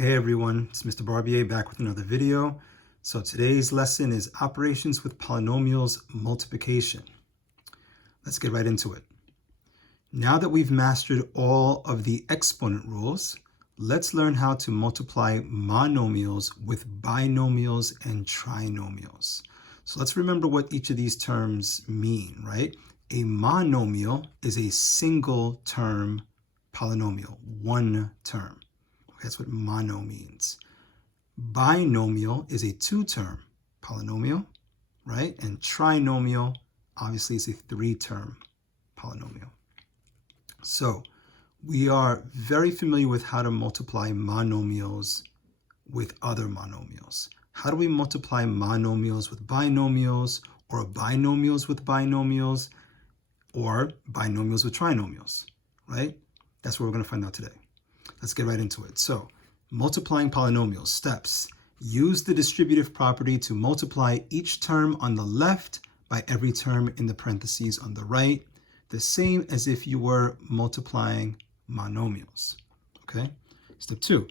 Hey everyone, it's Mr. Barbier back with another video. So today's lesson is operations with polynomials multiplication. Let's get right into it. Now that we've mastered all of the exponent rules, let's learn how to multiply monomials with binomials and trinomials. So let's remember what each of these terms mean, right? A monomial is a single term polynomial, one term. That's what mono means. Binomial is a two-term polynomial, right? And trinomial, obviously, is a three-term polynomial. So we are very familiar with how to multiply monomials with other monomials. How do we multiply monomials with binomials, or binomials with binomials, or binomials with trinomials, right? That's what we're going to find out today. Let's get right into it. So, multiplying polynomials, steps. Use the distributive property to multiply each term on the left by every term in the parentheses on the right, the same as if you were multiplying monomials. Okay? Step 2.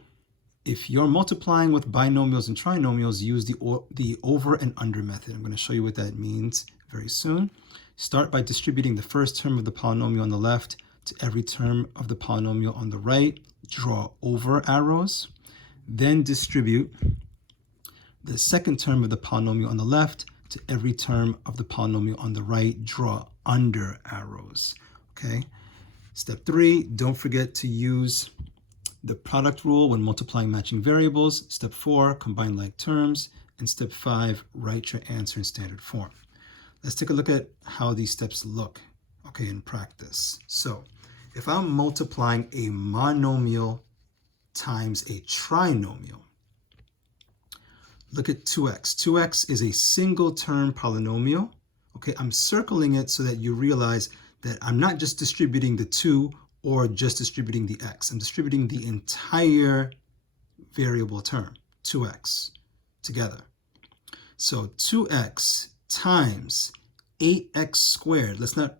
If you're multiplying with binomials and trinomials, use the over and under method. I'm going to show you what that means very soon. Start by distributing the first term of the polynomial on the left to every term of the polynomial on the right. Draw over arrows, then distribute the second term of the polynomial on the left to every term of the polynomial on the right. Draw under arrows. Okay. Step 3, don't forget to use the product rule when multiplying matching variables. Step 4, combine like terms. And step 5, write your answer in standard form. Let's take a look at how these steps look, okay, in practice. So, if I'm multiplying a monomial times a trinomial, look at 2x. 2x is a single term polynomial. Okay, I'm circling it so that you realize that I'm not just distributing the 2 or just distributing the x. I'm distributing the entire variable term, 2x, together. So 2x times 8x squared. Let's not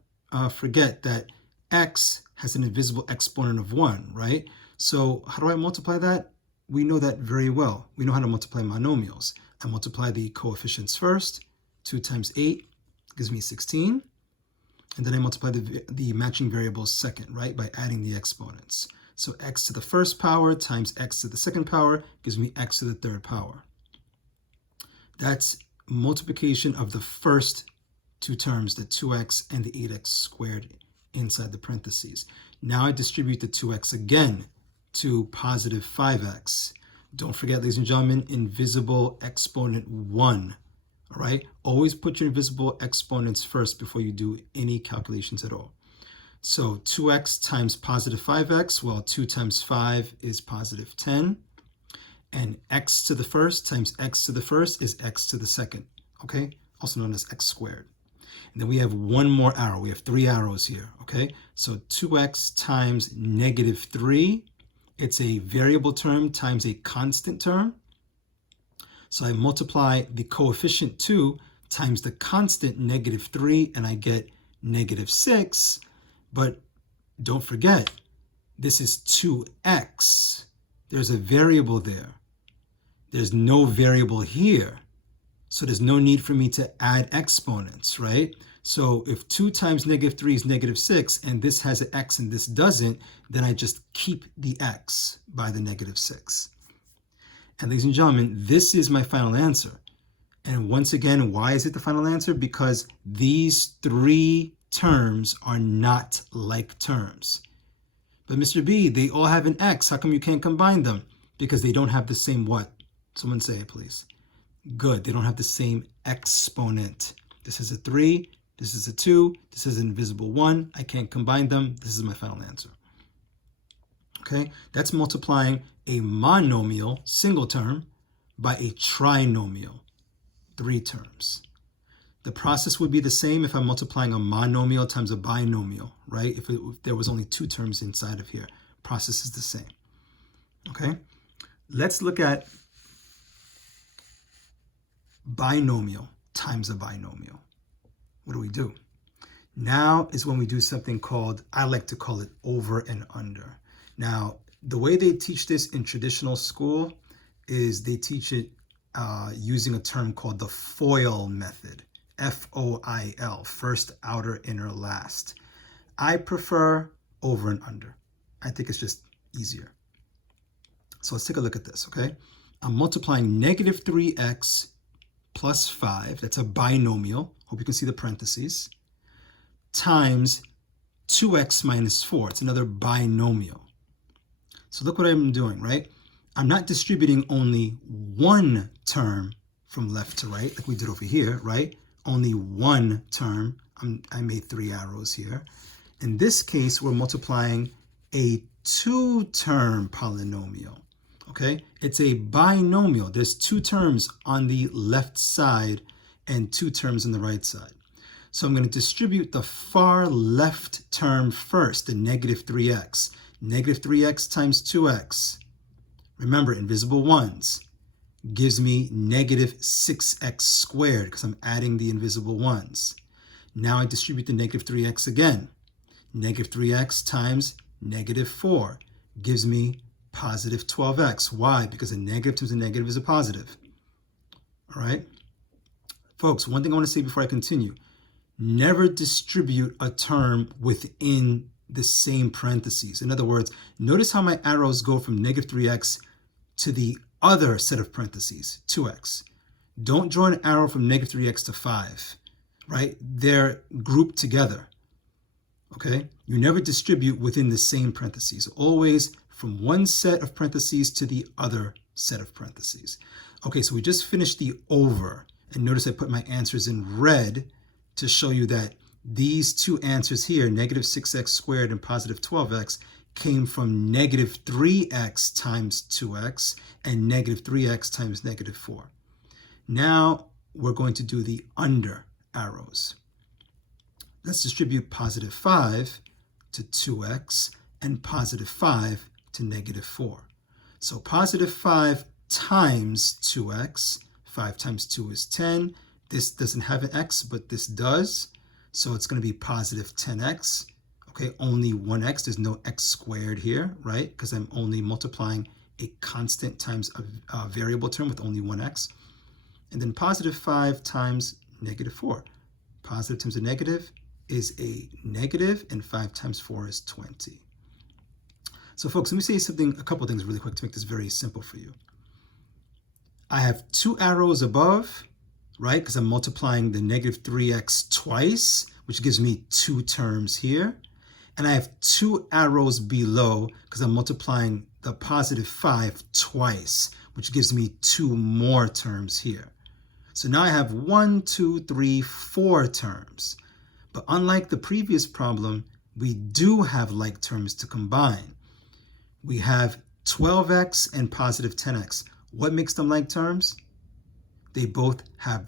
forget that x has an invisible exponent of 1, right? So how do I multiply that? We know that very well. We know how to multiply monomials. I multiply the coefficients first. 2 times 8 gives me 16. And then I multiply the matching variables second, right, by adding the exponents. So x to the first power times x to the second power gives me x to the third power. That's multiplication of the first two terms, the 2x and the 8x squared inside the parentheses. Now I distribute the 2x again to positive 5x. Don't forget, ladies and gentlemen, invisible exponent 1. All right? Always put your invisible exponents first before you do any calculations at all. So 2x times positive 5x, well, 2 times 5 is positive 10. And x to the first times x to the first is x to the second, okay? Also known as x squared. And then we have one more arrow. We have 3 arrows here, okay? So 2x times negative 3. It's a variable term times a constant term. So I multiply the coefficient 2 times the constant negative 3, and I get negative 6. But don't forget, this is 2x. There's a variable there. There's no variable here. So there's no need for me to add exponents, right? So if 2 times negative 3 is negative 6, and this has an x and this doesn't, then I just keep the x by the negative 6. And ladies and gentlemen, this is my final answer. And once again, why is it the final answer? Because these 3 terms are not like terms. But Mr. B, they all have an x. How come you can't combine them? Because they don't have the same what? Someone say it, please. Good. They don't have the same exponent. This is a 3. This is a 2. This is an invisible 1. I can't combine them. This is my final answer. Okay? That's multiplying a monomial, single term, by a trinomial, 3 terms. The process would be the same if I'm multiplying a monomial times a binomial, right? If there was only 2 terms inside of here. Process is the same. Okay? Let's look at binomial times a binomial. What do we do? Now is when we do something called, I like to call it over and under. Now, The way they teach this in traditional school is they teach it using a term called the FOIL method, F-O-I-L, first, outer, inner, last. I prefer over and under. I think it's just easier. So let's take a look at this, okay? I'm multiplying negative 3x plus 5, that's a binomial, hope you can see the parentheses, times 2x minus 4, it's another binomial. So look what I'm doing, right? I'm not distributing only one term from left to right, like we did over here, right? Only one term. I made 3 arrows here. In this case, we're multiplying a 2-term polynomial, okay? It's a binomial. There's 2 terms on the left side and 2 terms on the right side. So I'm going to distribute the far left term first, the negative 3x. Negative 3x times 2x. Remember, invisible ones gives me negative 6x squared because I'm adding the invisible ones. Now I distribute the negative 3x again. Negative 3x times negative 4 gives me positive 12x. Why? Because a negative times a negative is a positive. All right? Folks, one thing I want to say before I continue. Never distribute a term within the same parentheses. In other words, notice how my arrows go from negative 3x to the other set of parentheses, 2x. Don't draw an arrow from negative 3x to 5, right? They're grouped together, okay? You never distribute within the same parentheses. Always from one set of parentheses to the other set of parentheses. Okay, so we just finished the over. And notice I put my answers in red to show you that these 2 answers here, negative 6x squared and positive 12x, came from negative 3x times 2x and negative 3x times negative 4. Now we're going to do the under arrows. Let's distribute positive 5 to 2x and positive 5 to negative 4. So positive 5 times 2x, 5 times 2 is 10. This doesn't have an x, but this does. So it's going to be positive 10x. Okay, only 1x. There's no x squared here, right? Because I'm only multiplying a constant times a variable term with only 1x. And then positive 5 times negative 4. Positive times a negative is a negative, and 5 times 4 is 20. So folks, let me say something, a couple things really quick to make this very simple for you. I have 2 arrows above, right? Because I'm multiplying the negative 3x twice, which gives me 2 terms here. And I have 2 arrows below because I'm multiplying the positive 5 twice, which gives me 2 more terms here. So now I have 1, 2, 3, 4 terms. But unlike the previous problem, we do have like terms to combine. We have 12x and positive 10x. What makes them like terms? They both have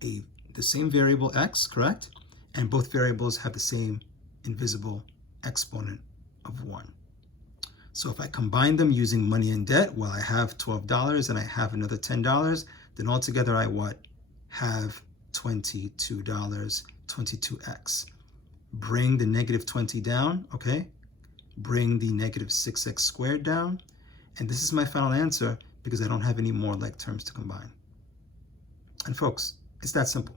the same variable x, correct? And both variables have the same invisible exponent of 1. So if I combine them using money and debt, well, I have $12 and I have another $10, then altogether I what? Have $22, 22x. Bring the negative 20 down, okay? Bring the negative 6x squared down. And this is my final answer because I don't have any more like terms to combine. And folks, it's that simple,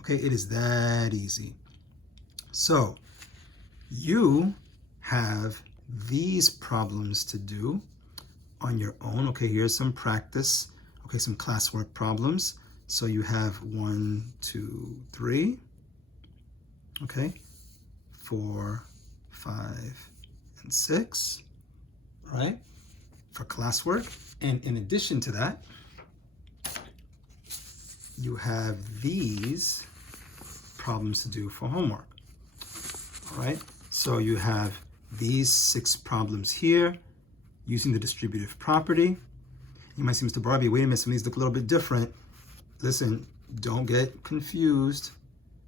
okay? It is that easy. So you have these problems to do on your own. Okay, here's some practice. Okay, some classwork problems. So you have 1, 2, 3. Okay, 4, 5, and 6. All right, for classwork. And in addition to that, you have these problems to do for homework. All right, so you have these 6 problems here using the distributive property. You might say, Mr. Barbie, wait a minute, some of these look a little bit different. Listen, don't get confused.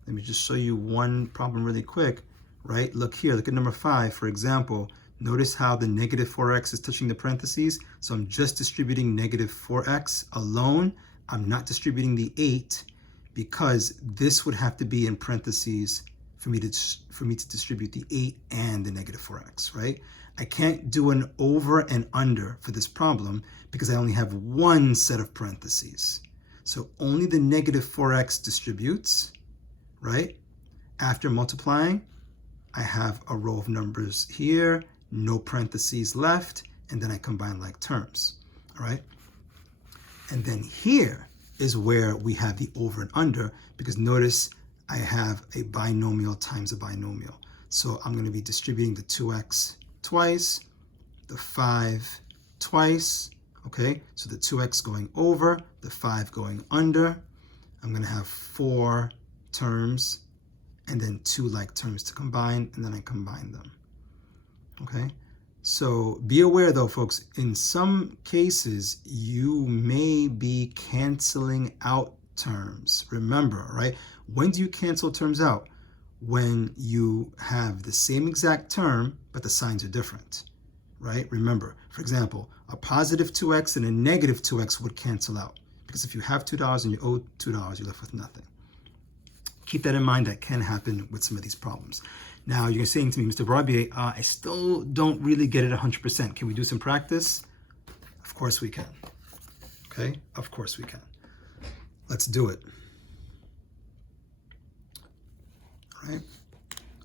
Let me just show you one problem really quick, right? Look here, look at number 5, for example. Notice how the negative 4x is touching the parentheses. So I'm just distributing negative 4x alone. I'm not distributing the 8 because this would have to be in parentheses for me to distribute the 8 and the negative 4x, right? I can't do an over and under for this problem because I only have one set of parentheses. So only the negative 4x distributes, right? After multiplying, I have a row of numbers here, no parentheses left, and then I combine like terms, all right? And then here is where we have the over and under, because notice I have a binomial times a binomial. So I'm going to be distributing the 2x twice, the 5 twice, okay? So the 2x going over, the 5 going under. I'm going to have 4 terms and then 2 like terms to combine, and then I combine them, okay? So be aware though, folks, in some cases, you may be canceling out terms. Remember, right? When do you cancel terms out? When you have the same exact term, but the signs are different, right? Remember, for example, a positive 2x and a negative 2x would cancel out, because if you have $2 and you owe $2, you're left with nothing. Keep that in mind. That can happen with some of these problems. Now, you're saying to me, Mr. Barbier, I still don't really get it 100%. Can we do some practice? Of course we can. Okay? Of course we can. Let's do it. All right?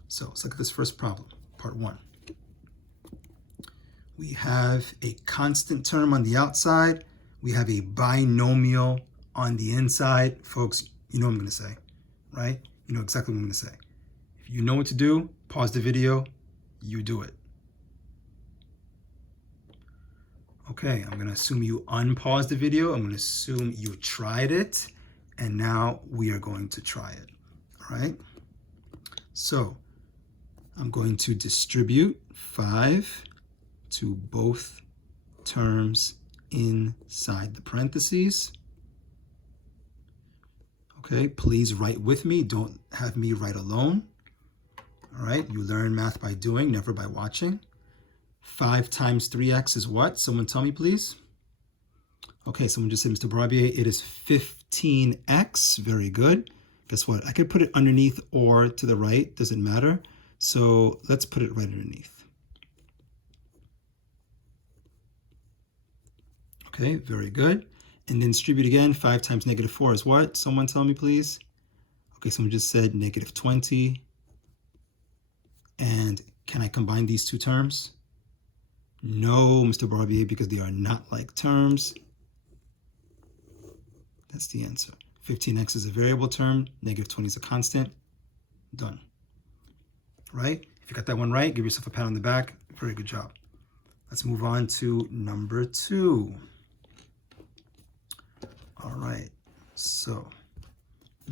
So let's look at this first problem, part 1. We have a constant term on the outside. We have a binomial on the inside. Folks, you know what I'm going to say, right? You know exactly what I'm going to say. If you know what to do, pause the video, you do it. Okay, I'm going to assume you unpause the video. I'm going to assume you tried it, and now we are going to try it, all right? So I'm going to distribute 5 to both terms inside the parentheses. Okay, please write with me. Don't have me write alone. All right, you learn math by doing, never by watching. 5 times 3x is what? Someone tell me, please. Okay, someone just said, Mr. Barbier, it is 15x. Very good. Guess what? I could put it underneath or to the right. Doesn't matter. So let's put it right underneath. Okay, very good. And then distribute again. 5 times negative 4 is what? Someone tell me, please. Okay, someone just said negative 20. And can I combine these two terms? No, Mr. Barbier, because they are not like terms. That's the answer. 15x is a variable term. Negative 20 is a constant. Done. Right? If you got that one right, give yourself a pat on the back. Very good job. Let's move on to number 2. All right. So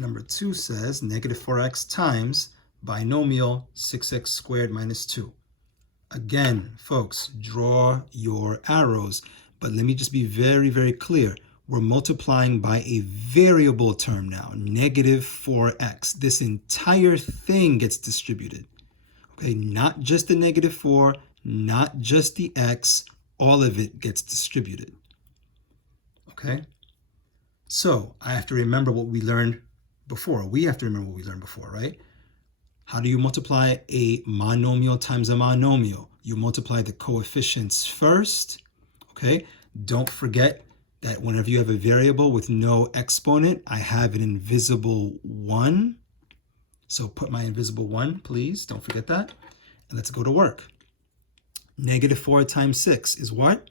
number 2 says negative 4x times binomial 6x squared minus 2. Again, folks, draw your arrows, but let me just be very, very clear. We're multiplying by a variable term now, negative 4x. This entire thing gets distributed, okay? Not just the negative 4, not just the x, all of it gets distributed, okay? So I have to remember what we learned before. We have to remember what we learned before, right? How do you multiply a monomial times a monomial? You multiply the coefficients first, okay? Don't forget that whenever you have a variable with no exponent, I have an invisible 1. So put my invisible 1, please. Don't forget that. And let's go to work. Negative 4 times 6 is what?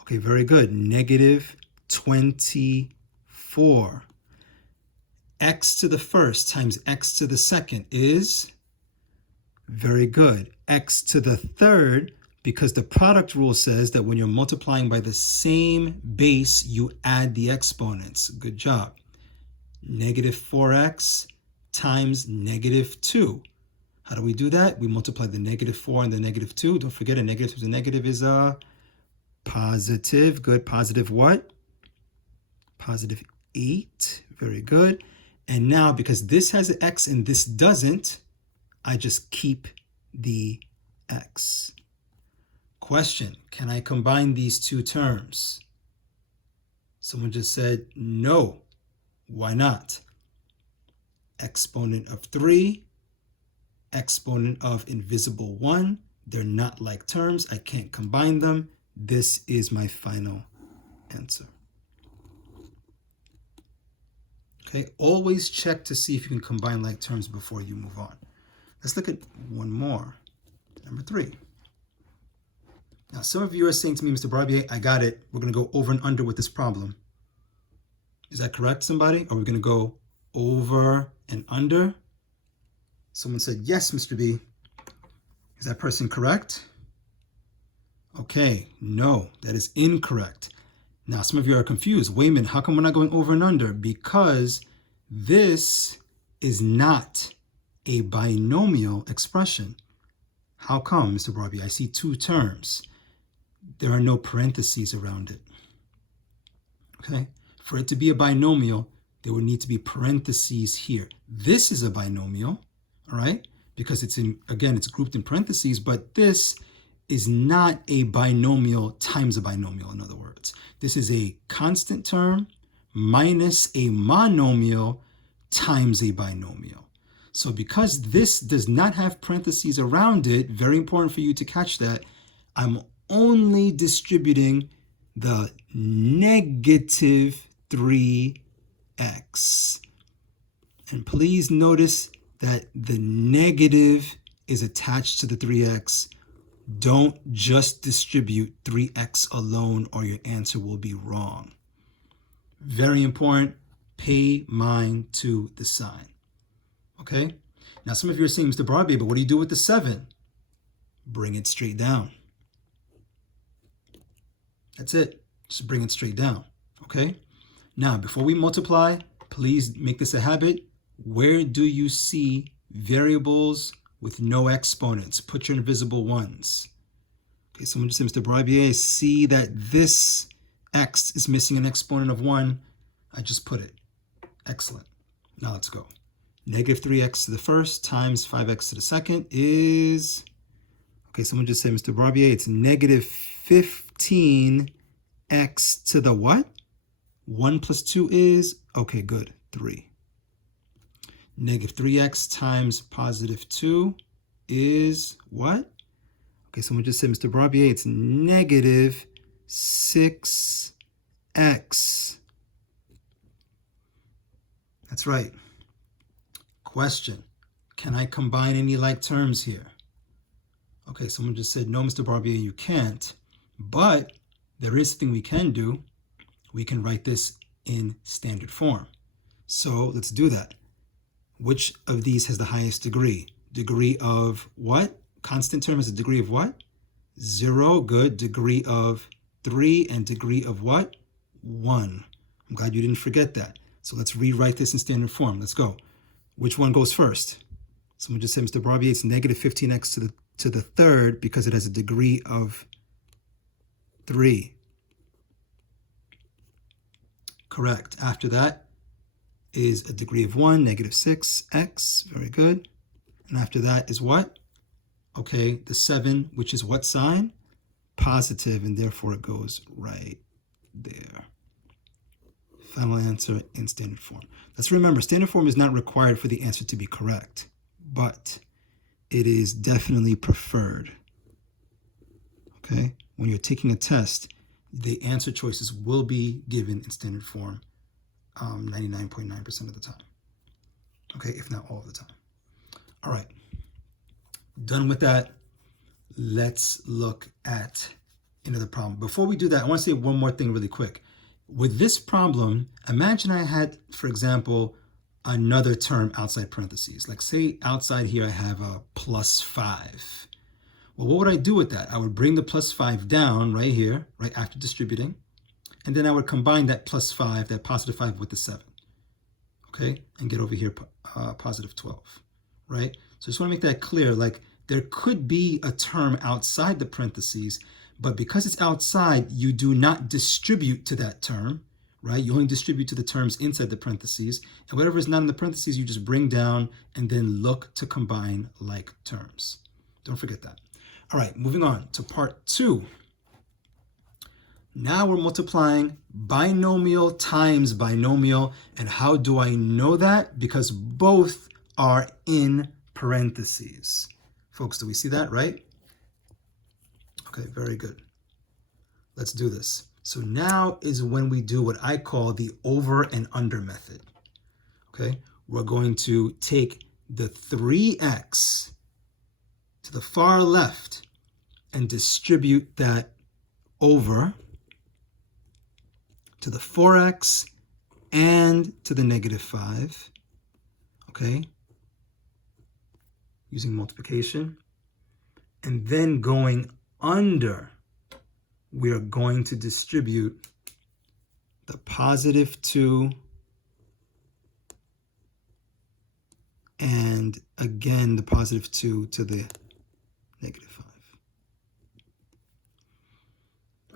Okay, very good. Negative 24. X to the first times x to the second is, very good, x to the third, because the product rule says that when you're multiplying by the same base, you add the exponents. Good job. Negative 4x times negative 2. How do we do that? We multiply the negative 4 and the negative 2. Don't forget, a negative to the negative is a positive. Good. Positive what? Positive 8. Very good. And now, because this has an x and this doesn't, I just keep the x. Question, can I combine these two terms? Someone just said no. Why not? Exponent of 3, exponent of invisible 1. They're not like terms. I can't combine them. This is my final answer. Okay, always check to see if you can combine like terms before you move on. Let's look at one more. Number 3. Now, some of you are saying to me, Mr. Barbier, I got it. We're going to go over and under with this problem. Is that correct, somebody? Are we going to go over and under? Someone said, yes, Mr. B. Is that person correct? Okay, no, that is incorrect. Now, some of you are confused. Wait a minute, how come we're not going over and under? Because this is not a binomial expression. How come, Mr. Barbier? I see 2 terms. There are no parentheses around it. Okay? For it to be a binomial, there would need to be parentheses here. This is a binomial, all right? Because it's grouped in parentheses, but this is not a binomial times a binomial, in other words. This is a constant term minus a monomial times a binomial. So because this does not have parentheses around it, very important for you to catch that, I'm only distributing the negative 3x. And please notice that the negative is attached to the 3x. Don't just distribute 3x alone or your answer will be wrong. Very important, pay mind to the sign. Okay? Now some of you are saying, Mr. Barbier, but what do you do with the 7? Bring it straight down. That's it. Just bring it straight down. Okay? Now, before we multiply, please make this a habit. Where do you see variables with no exponents? Put your invisible ones. Okay, someone just said, Mr. Barbier, see that this x is missing an exponent of 1. I just put it. Excellent. Now let's go. Negative 3x to the first times 5x to the second is, okay, someone just said, Mr. Barbier, it's negative 15x to the what? 1 plus 2 is, okay, good, 3. Negative 3x times positive 2 is what? Okay, someone just said, Mr. Barbier, it's negative 6x. That's right. Question, can I combine any like terms here? Okay, someone just said, no, Mr. Barbier, you can't. But there is something we can do. We can write this in standard form. So let's do that. Which of these has the highest degree? Degree of what? Constant term has a degree of what? 0, good. Degree of 3 and degree of what? 1. I'm glad you didn't forget that. So let's rewrite this in standard form. Let's go. Which one goes first? Someone just said, Mr. Barbier, it's negative 15x to the third because it has a degree of 3. Correct. After that is a degree of 1, negative 6x. Very good. And after that is what? Okay, the 7, which is what sign? Positive, and therefore it goes right there. Final answer in standard form. Let's remember, standard form is not required for the answer to be correct, but it is definitely preferred. Okay? When you're taking a test, the answer choices will be given in standard form 99.9% of the time. Okay, if not all of the time. All right. Done with that. Let's look at another problem. Before we do that, I want to say one more thing really quick. With this problem, imagine I had, for example, another term outside parentheses. Like say outside here I have a plus 5. Well, what would I do with that? I would bring the plus 5 down right here, right after distributing. And then I would combine that plus 5, that positive 5 with the 7. Okay? And get over here positive 12. Right? So I just want to make that clear. Like there could be a term outside the parentheses, but because it's outside, you do not distribute to that term, right? You only distribute to the terms inside the parentheses. And whatever is not in the parentheses, you just bring down and then look to combine like terms. Don't forget that. All right, moving on to part 2. Now we're multiplying binomial times binomial. And how do I know that? Because both are in parentheses. Folks, do we see that, right? Okay, very good. Let's do this. So now is when we do what I call the over and under method. Okay, we're going to take the 3x to the far left and distribute that over to the 4x and to the negative 5. Okay, using multiplication. And then going under, we are going to distribute the positive 2 and again the positive 2 to the negative 5.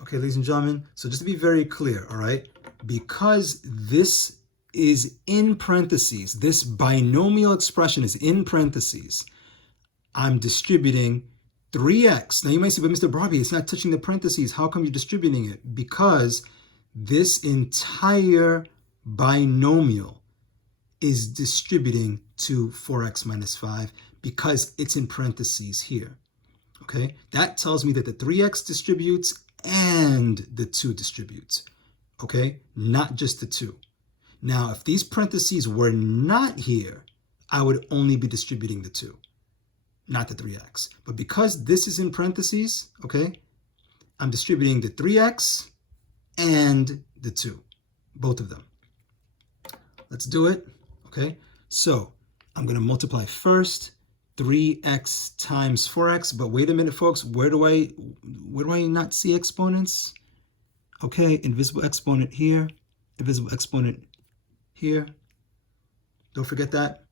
Okay, ladies and gentlemen, so just to be very clear, all right, because this is in parentheses, this binomial expression is in parentheses, I'm distributing 3x. Now you might say, but Mr. Barbie, it's not touching the parentheses. How come you're distributing it? Because this entire binomial is distributing to 4x minus 5 because it's in parentheses here. Okay, that tells me that the 3x distributes and the 2 distributes. Okay, not just the 2. Now, if these parentheses were not here, I would only be distributing the 2. Not the 3x. But because this is in parentheses, okay, I'm distributing the 3x and the 2, both of them. Let's do it, okay? So I'm going to multiply first 3x times 4x, but wait a minute, folks, where do I not see exponents? Okay, invisible exponent here, invisible exponent here. Don't forget that.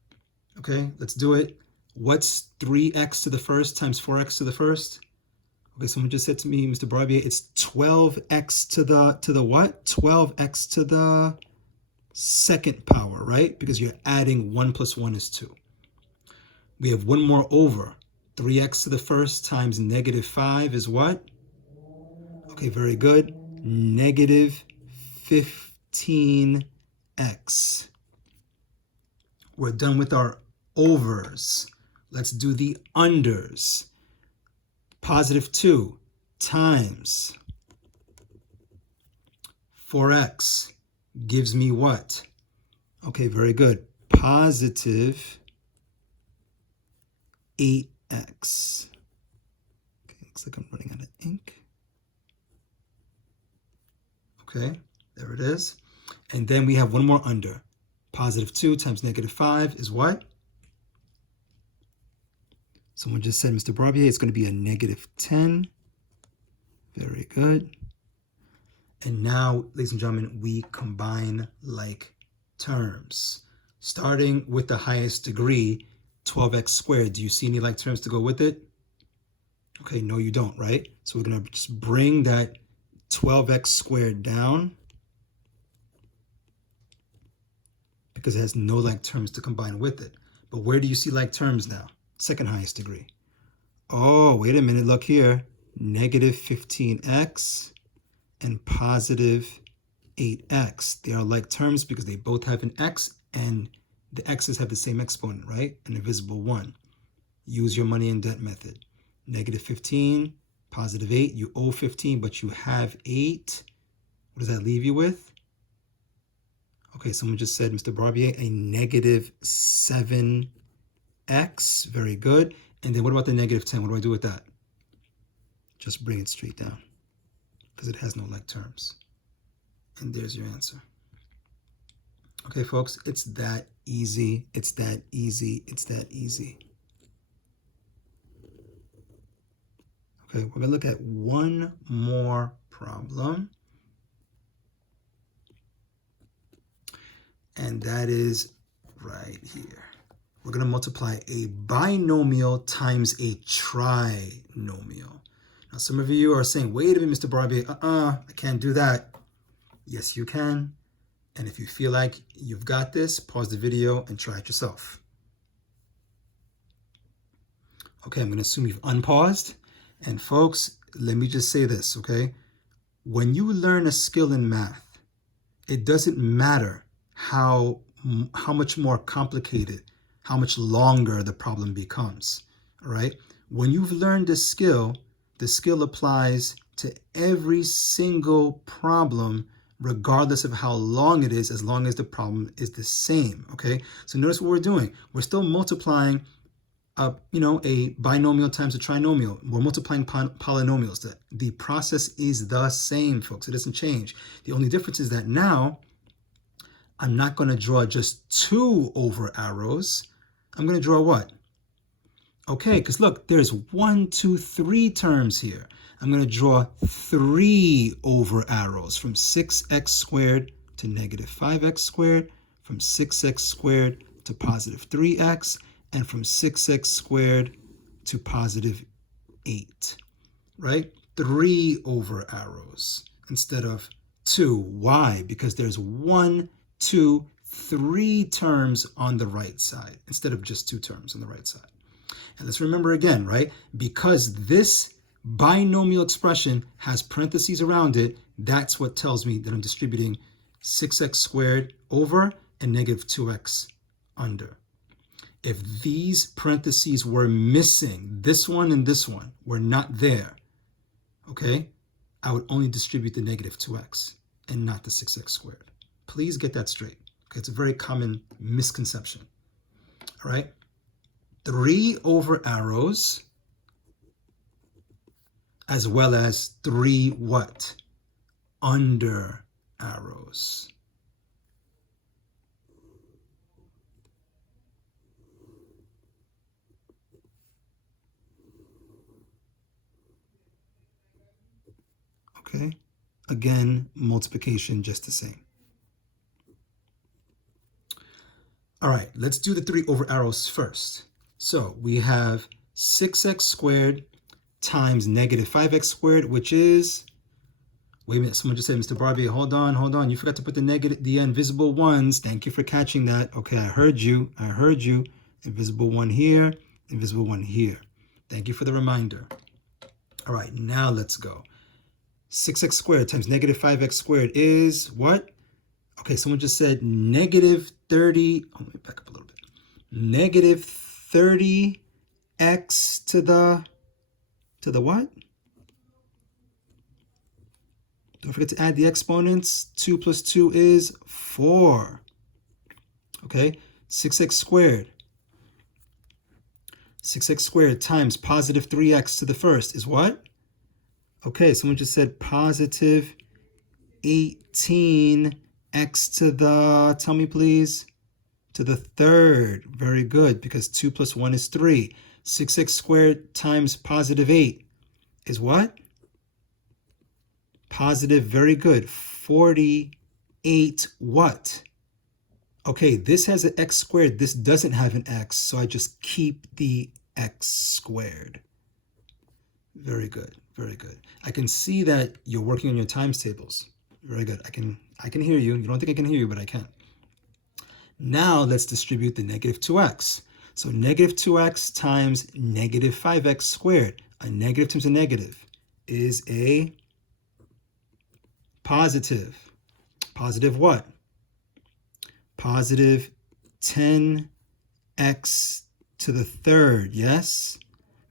Okay, let's do it. What's 3x to the first times 4x to the first? Okay, someone just said to me, Mr. Barbier, it's 12x to the what? 12x to the second power, right? Because you're adding 1 plus 1 is 2. We have one more over. 3x to the first times negative 5 is what? Okay, very good. Negative 15x. We're done with our overs. Let's do the unders. Positive 2 times 4x gives me what? Okay, very good. Positive 8x. Okay, looks like I'm running out of ink. Okay, there it is. And then we have one more under. Positive 2 times negative 5 is what? Someone just said, Mr. Barbier, it's going to be a negative 10. Very good. And now, ladies and gentlemen, we combine like terms. Starting with the highest degree, 12x squared. Do you see any like terms to go with it? Okay, no, you don't, right? So we're going to just bring that 12x squared down because it has no like terms to combine with it. But where do you see like terms now? Second highest degree. Oh, wait a minute, look here. Negative 15x and positive 8x. They are like terms because they both have an x and the x's have the same exponent, right? An invisible 1. Use your money and debt method. Negative 15, positive 8. You owe 15, but you have 8. What does that leave you with? Okay, someone just said, Mr. Barbier, a negative 7x. Very good. And then what about the negative 10? What do I do with that? Just bring it straight down because it has no like terms. And there's your answer. Okay, folks, it's that easy. It's that easy. It's that easy. Okay, we're going to look at one more problem. And that is right here. We're going to multiply a binomial times a trinomial. Now, some of you are saying, wait a minute, Mr. Barbier, I can't do that. Yes, you can. And if you feel like you've got this, pause the video and try it yourself. Okay, I'm going to assume you've unpaused. And folks, let me just say this, okay? When you learn a skill in math, it doesn't matter how much more complicated, how much longer the problem becomes, all right? When you've learned a skill, the skill applies to every single problem, regardless of how long it is, as long as the problem is the same, okay? So notice what we're doing. We're still multiplying a binomial times a trinomial. We're multiplying polynomials. The process is the same, folks. It doesn't change. The only difference is that now I'm not going to draw just 2 over arrows. I'm going to draw what? Okay, because look, there's 1, 2, 3 terms here. I'm going to draw 3 over arrows from 6x squared to negative 5x squared, from 6x squared to positive 3x, and from 6x squared to positive 8, right? 3 over arrows instead of 2. Why? Because there's 1, 2, 3 terms on the right side instead of just 2 terms on the right side. And let's remember again, right? Because this binomial expression has parentheses around it, that's what tells me that I'm distributing 6x squared over and negative 2x under. If these parentheses were missing, this one and this one were not there, okay, I would only distribute the negative 2x and not the 6x squared. Please get that straight. Okay, it's a very common misconception. All right, 3 over arrows as well as 3 what? Under arrows. Okay, again, multiplication just the same. All right, let's do the 3 over arrows first. So we have 6x squared times negative 5x squared, which is, wait a minute, someone just said, Mr. Barbier, hold on. You forgot to put the invisible ones. Thank you for catching that. Okay, I heard you. Invisible one here, invisible one here. Thank you for the reminder. All right, now let's go. 6x squared times negative 5x squared is what? Okay, someone just said negative 30. Oh, let me back up a little bit. Negative 30x to the what? Don't forget to add the exponents. 2 plus 2 is 4. Okay, 6x squared. 6x squared times positive 3x to the first is what? Okay, someone just said positive 18x to the, tell me please, to the third. Very good, because 2 plus 1 is 3. 6x squared times positive 8 is what? Positive, very good, 48 what? Okay, this has an x squared. This doesn't have an x, so I just keep the x squared. Very good. Very good. I can see that you're working on your times tables. Very good. I can hear you. You don't think I can hear you, but I can. Now let's distribute the negative 2x. So negative 2x times negative 5x squared. A negative times a negative is a positive. Positive what? Positive 10x to the third. Yes?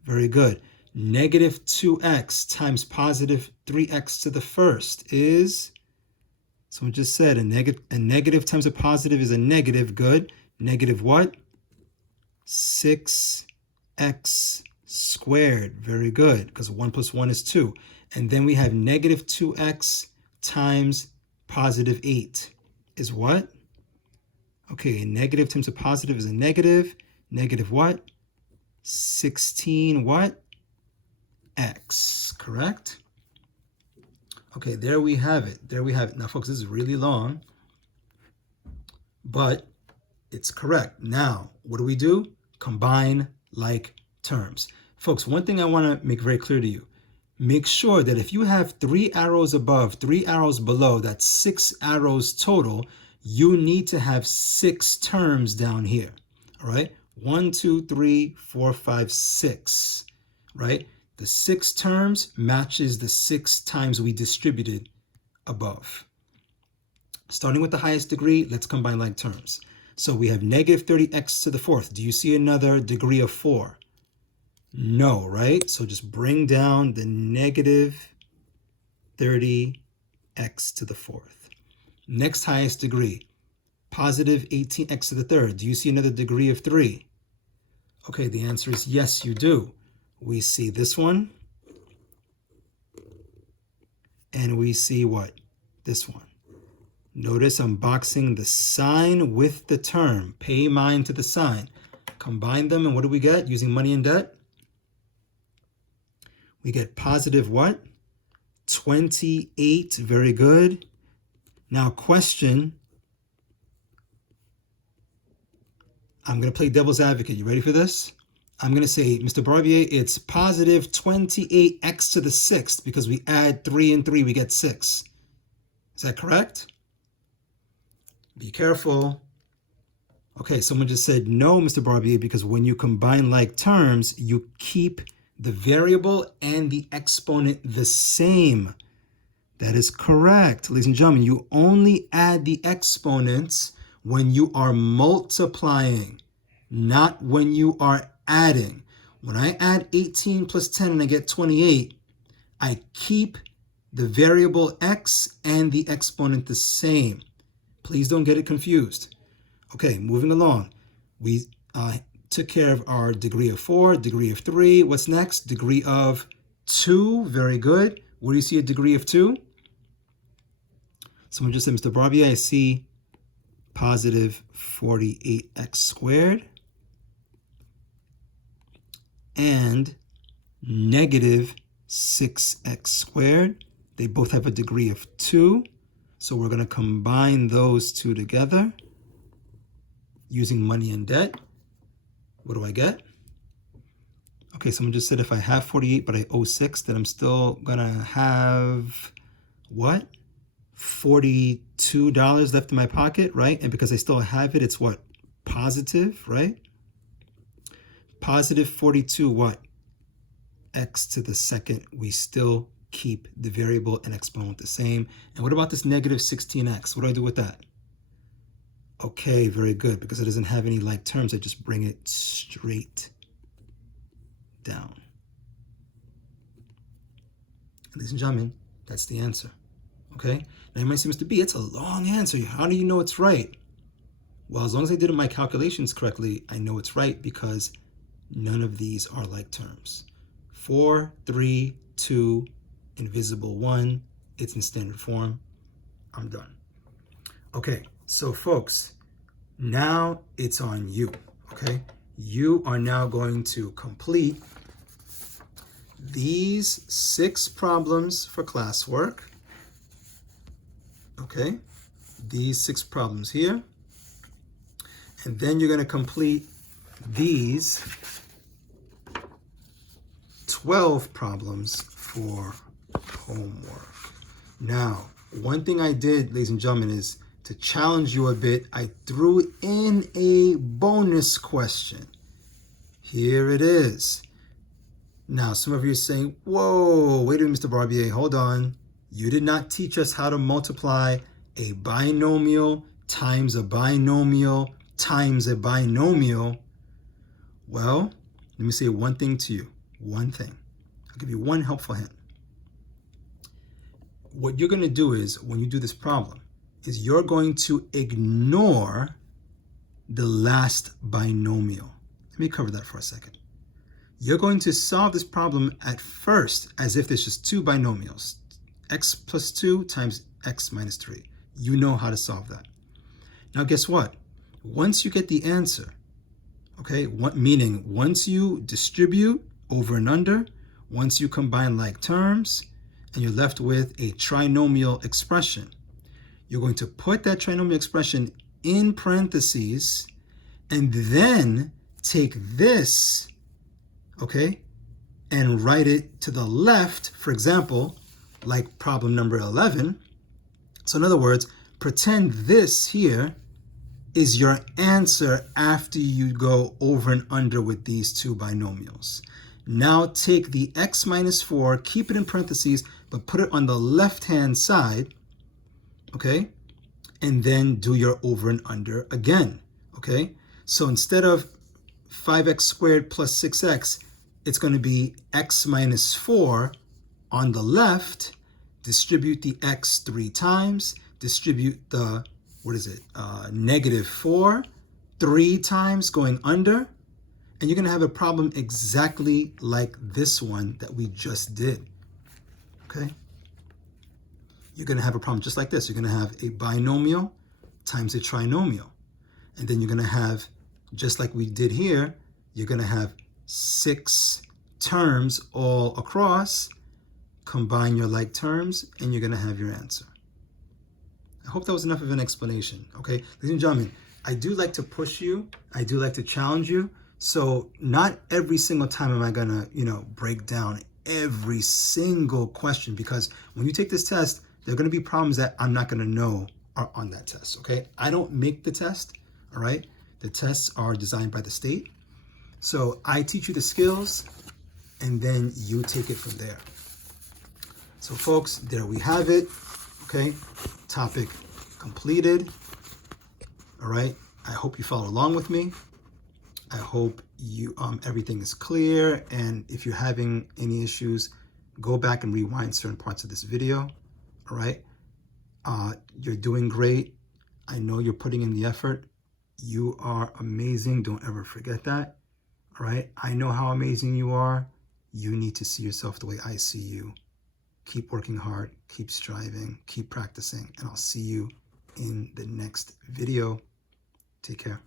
Very good. Negative 2x times positive 3x to the first is, someone just said a negative times a positive is a negative. Good. Negative what? 6x squared. Very good, because 1 plus 1 is 2. And then we have negative 2x times positive 8 is what? Okay, a negative times a positive is a negative. Negative what? 16 what? X, correct? Okay, there we have it. There we have it. Now, folks, this is really long, but it's correct. Now, what do? Combine like terms. Folks, one thing I want to make very clear to you. Make sure that if you have 3 arrows above, 3 arrows below, that's 6 arrows total, you need to have 6 terms down here, all right? 1, 2, 3, 4, 5, 6, right? The 6 terms matches the 6 times we distributed above. Starting with the highest degree, let's combine like terms. So we have negative 30x to the fourth. Do you see another degree of 4? No, right? So just bring down the negative 30x to the fourth. Next highest degree, positive 18x to the third. Do you see another degree of 3? Okay, the answer is yes, you do. We see this one, and we see what? This one. Notice I'm boxing the sign with the term. Pay mind to the sign. Combine them, and what do we get using money and debt? We get positive what? 28. Very good. Now question. I'm going to play devil's advocate. You ready for this? I'm going to say, Mr. Barbier, it's positive 28x to the sixth because we add 3 and 3, we get 6. Is that correct? Be careful. Okay, someone just said, no, Mr. Barbier, because when you combine like terms, you keep the variable and the exponent the same. That is correct. Ladies and gentlemen, you only add the exponents when you are multiplying, not when you are adding. When I add 18 plus 10 and I get 28, I keep the variable x and the exponent the same. Please don't get it confused. Okay, moving along. We took care of our degree of 4, degree of 3. What's next? Degree of 2. Very good. Where do you see a degree of 2? Someone just said, Mr. Barbier, I see positive 48x squared and negative 6x squared. They both have a degree of 2. So we're going to combine those two together using money and debt. What do I get? Okay, someone just said if I have 48 but I owe 6, then I'm still going to have what? $42 left in my pocket, right? And because I still have it, it's what? Positive, right? Positive 42 what? X to the second. We still keep the variable and exponent the same. And what about this negative 16x? What do I do with that? Okay, very good. Because it doesn't have any like terms, I just bring it straight down. Ladies and gentlemen, that's the answer. Okay? Now you might say, Mr. B, it's a long answer. How do you know it's right? Well, as long as I did my calculations correctly, I know it's right because none of these are like terms. 4, 3, 2, invisible 1. It's in standard form. I'm done. Okay, so folks, now it's on you. Okay? You are now going to complete these 6 problems for classwork. Okay, these 6 problems here. And then you're going to complete these 12 problems for homework. Now, one thing I did, ladies and gentlemen, is to challenge you a bit. I threw in a bonus question. Here it is. Now, some of you are saying, whoa, wait a minute, Mr. Barbier, hold on. You did not teach us how to multiply a binomial times a binomial times a binomial. Well, let me say one thing to you. One thing. I'll give you one helpful hint. What you're going to do is, when you do this problem, is you're going to ignore the last binomial. Let me cover that for a second. You're going to solve this problem at first as if there's just 2 binomials. X plus 2 times x minus 3. You know how to solve that. Now guess what? Once you get the answer, okay, meaning once you distribute over and under, once you combine like terms, and you're left with a trinomial expression, you're going to put that trinomial expression in parentheses and then take this, okay, and write it to the left, for example, like problem number 11. So in other words, pretend this here is your answer after you go over and under with these 2 binomials. Now take the x minus 4, keep it in parentheses, but put it on the left-hand side, okay? And then do your over and under again, okay? So instead of 5x squared plus 6x, it's going to be x minus 4 on the left. Distribute the x 3 times. Distribute the, negative 4 3 times going under. And you're going to have a problem exactly like this one that we just did. Okay? You're going to have a problem just like this. You're going to have a binomial times a trinomial. And then you're going to have, just like we did here, you're going to have 6 terms all across. Combine your like terms, and you're going to have your answer. I hope that was enough of an explanation. Okay, ladies and gentlemen, I do like to push you. I do like to challenge you. So not every single time am I going to, break down every single question, because when you take this test, there are going to be problems that I'm not going to know are on that test. Okay, I don't make the test. All right, the tests are designed by the state. So I teach you the skills, and then you take it from there. So folks, there we have it. Okay, topic completed. All right, I hope you follow along with me. I hope you everything is clear, and if you're having any issues, go back and rewind certain parts of this video. All right, you're doing great. I know you're putting in the effort. You are amazing. Don't ever forget that. All right, I know how amazing you are. You need to see yourself the way I see you. Keep working hard, keep striving, keep practicing, and I'll see you in the next video. Take care.